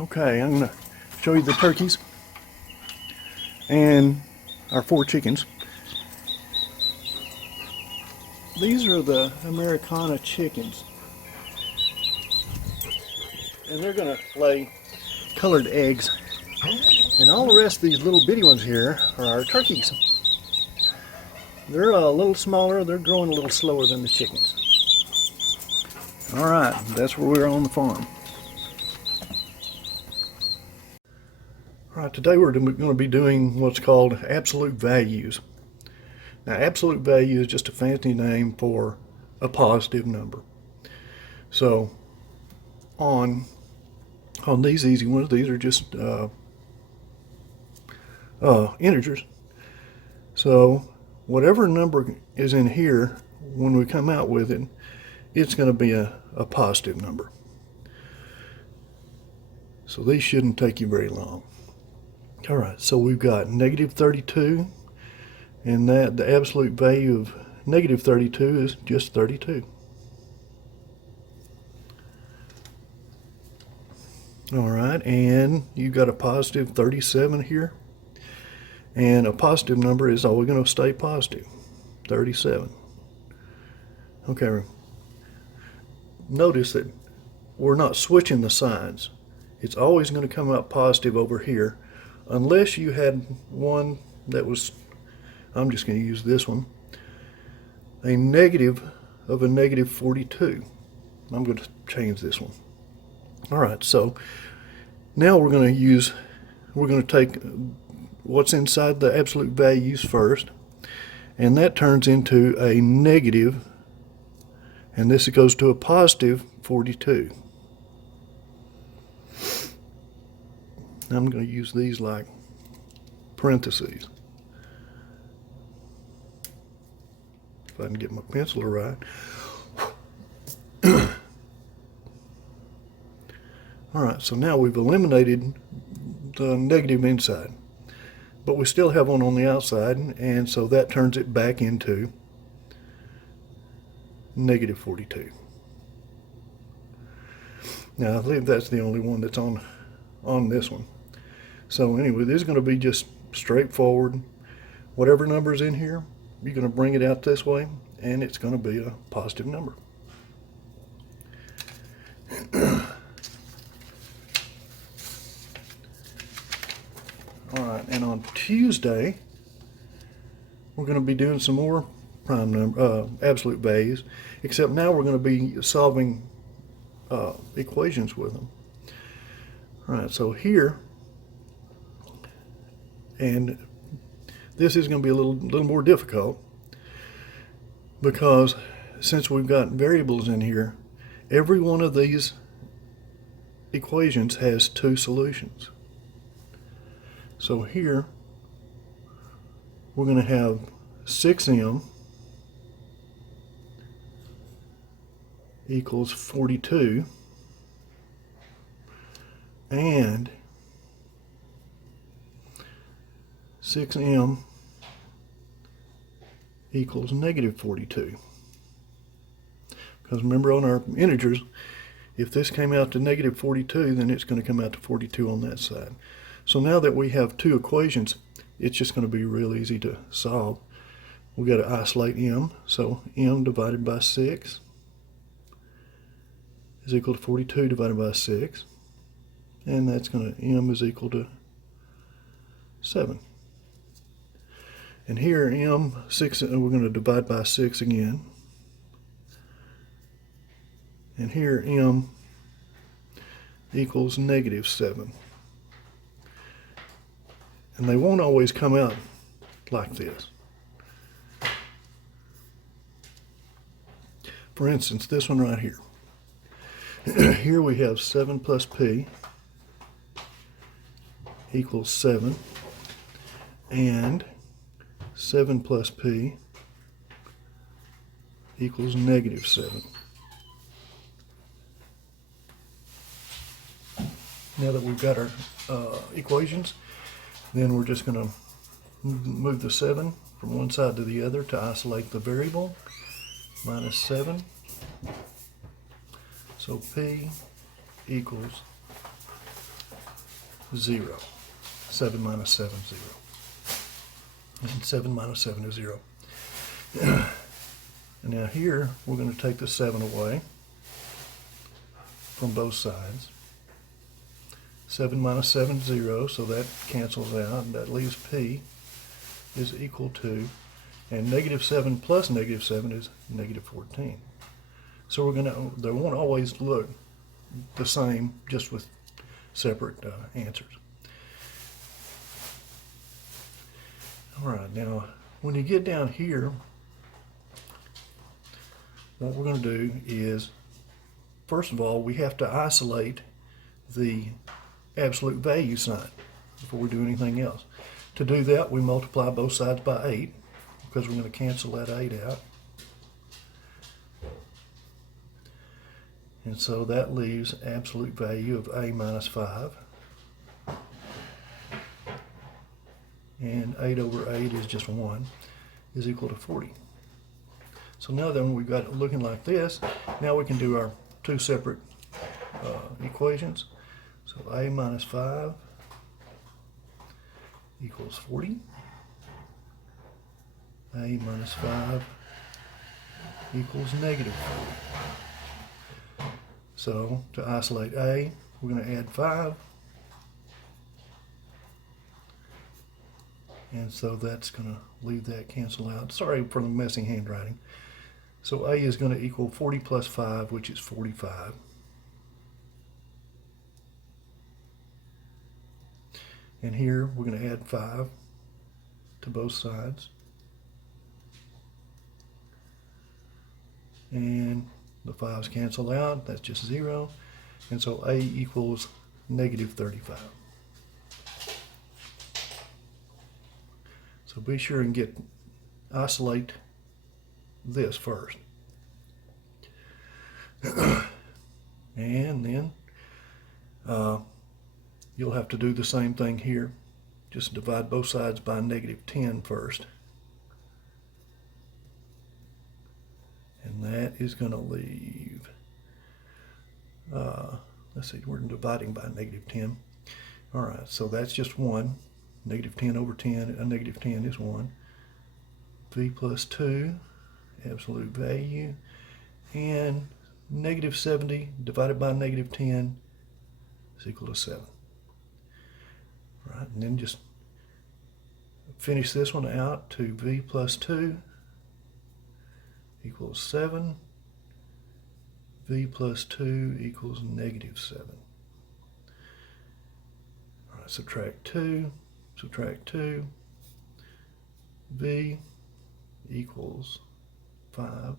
Okay, I'm going to show you the turkeys and our 4 chickens. These are the Americana chickens, and they're going to lay colored eggs, and all the rest of these little bitty ones here are our turkeys. They're a little smaller, they're growing a little slower than the chickens. Alright, that's where we're on the farm. Alright, today we're going to be doing what's called absolute values. Now, absolute value is just a fancy name for a positive number. So, on these easy ones, these are just integers. So, whatever number is in here, when we come out with it, it's going to be a positive number. So these shouldn't take you very long. Alright, so we've got negative 32, and that the absolute value of negative 32 is just 32. Alright, and you've got a positive 37 here, and a positive number is always going to stay positive, 37. Okay, notice that we're not switching the signs. It's always going to come out positive over here, unless you had one that was, I'm just going to use this one, a negative of a negative 42. I'm going to change this one. Alright, so now we're going to take what's inside the absolute values first, and that turns into a negative, and this goes to a positive 42. I'm going to use these like parentheses. If I can get my pencil right. Alright, so now we've eliminated the negative inside, but we still have one on the outside, and so that turns it back into negative 42. Now I believe that's the only one that's on this one. So anyway, this is going to be just straightforward. Whatever number's in here, you're going to bring it out this way, and it's going to be a positive number. Alright, and on Tuesday, we're going to be doing some more prime number, absolute values, except now we're going to be solving equations with them. Alright, so here, and this is going to be a little more difficult, because since we've got variables in here, every one of these equations has 2 solutions. So here we're going to have 6m equals 42, and 6m equals negative 42. Because remember, on our integers, if this came out to negative 42, then it's going to come out to 42 on that side. So now that we have 2 equations, it's just going to be real easy to solve. We've got to isolate m, so m divided by 6 is equal to 42 divided by 6, and that's going to, m is equal to 7. And here m, 6, we're going to divide by 6 again, and here m equals negative 7. And they won't always come out like this. For instance, this one right here. Here we have 7 plus p equals 7, and 7 plus p equals negative 7. Now that we've got our equations, then we're just going to move the 7 from one side to the other to isolate the variable. Minus 7. So P equals 0. 7 minus 7, 0. And 7 minus 7 is 0. And now here, we're going to take the 7 away from both sides. 7 minus 7 is 0, so that cancels out, and that leaves p is equal to, and negative 7 plus negative 7 is negative 14. So we're going to, they won't always look the same, just with separate answers. All right, now when you get down here, what we're going to do is, first of all, we have to isolate the absolute value sign before we do anything else. To do that, we multiply both sides by 8, because we're going to cancel that 8 out. And so that leaves absolute value of a minus 5. And 8 over 8 is just 1, is equal to 40. So now then we've got it looking like this. Now we can do our two separate equations. So a minus 5 equals 40. A minus 5 equals negative 40. So to isolate a, we're going to add 5. And so that's going to leave that cancel out. Sorry for the messy handwriting. So a is going to equal 40 plus 5, which is 45. And here we're going to add 5 to both sides. And the 5's cancel out, that's just 0. And so a equals negative 35. So be sure and isolate this first. And then you'll have to do the same thing here. Just divide both sides by negative 10 first. And that is going to leave, let's see, we're dividing by negative 10. All right, so that's just 1. Negative 10 over 10, a negative 10 is 1. V plus 2, absolute value. And negative 70 divided by negative 10 is equal to 7. All right, and then just finish this one out to V plus 2 equals 7. V plus 2 equals negative 7. All right, subtract 2. Subtract 2, V equals 5,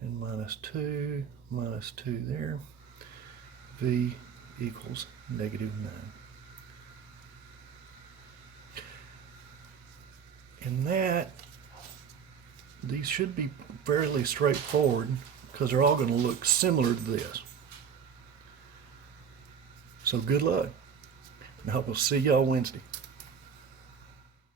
and minus 2 there, V equals negative 9. And that, these should be fairly straightforward because they're all going to look similar to this. So good luck. And I will see y'all Wednesday.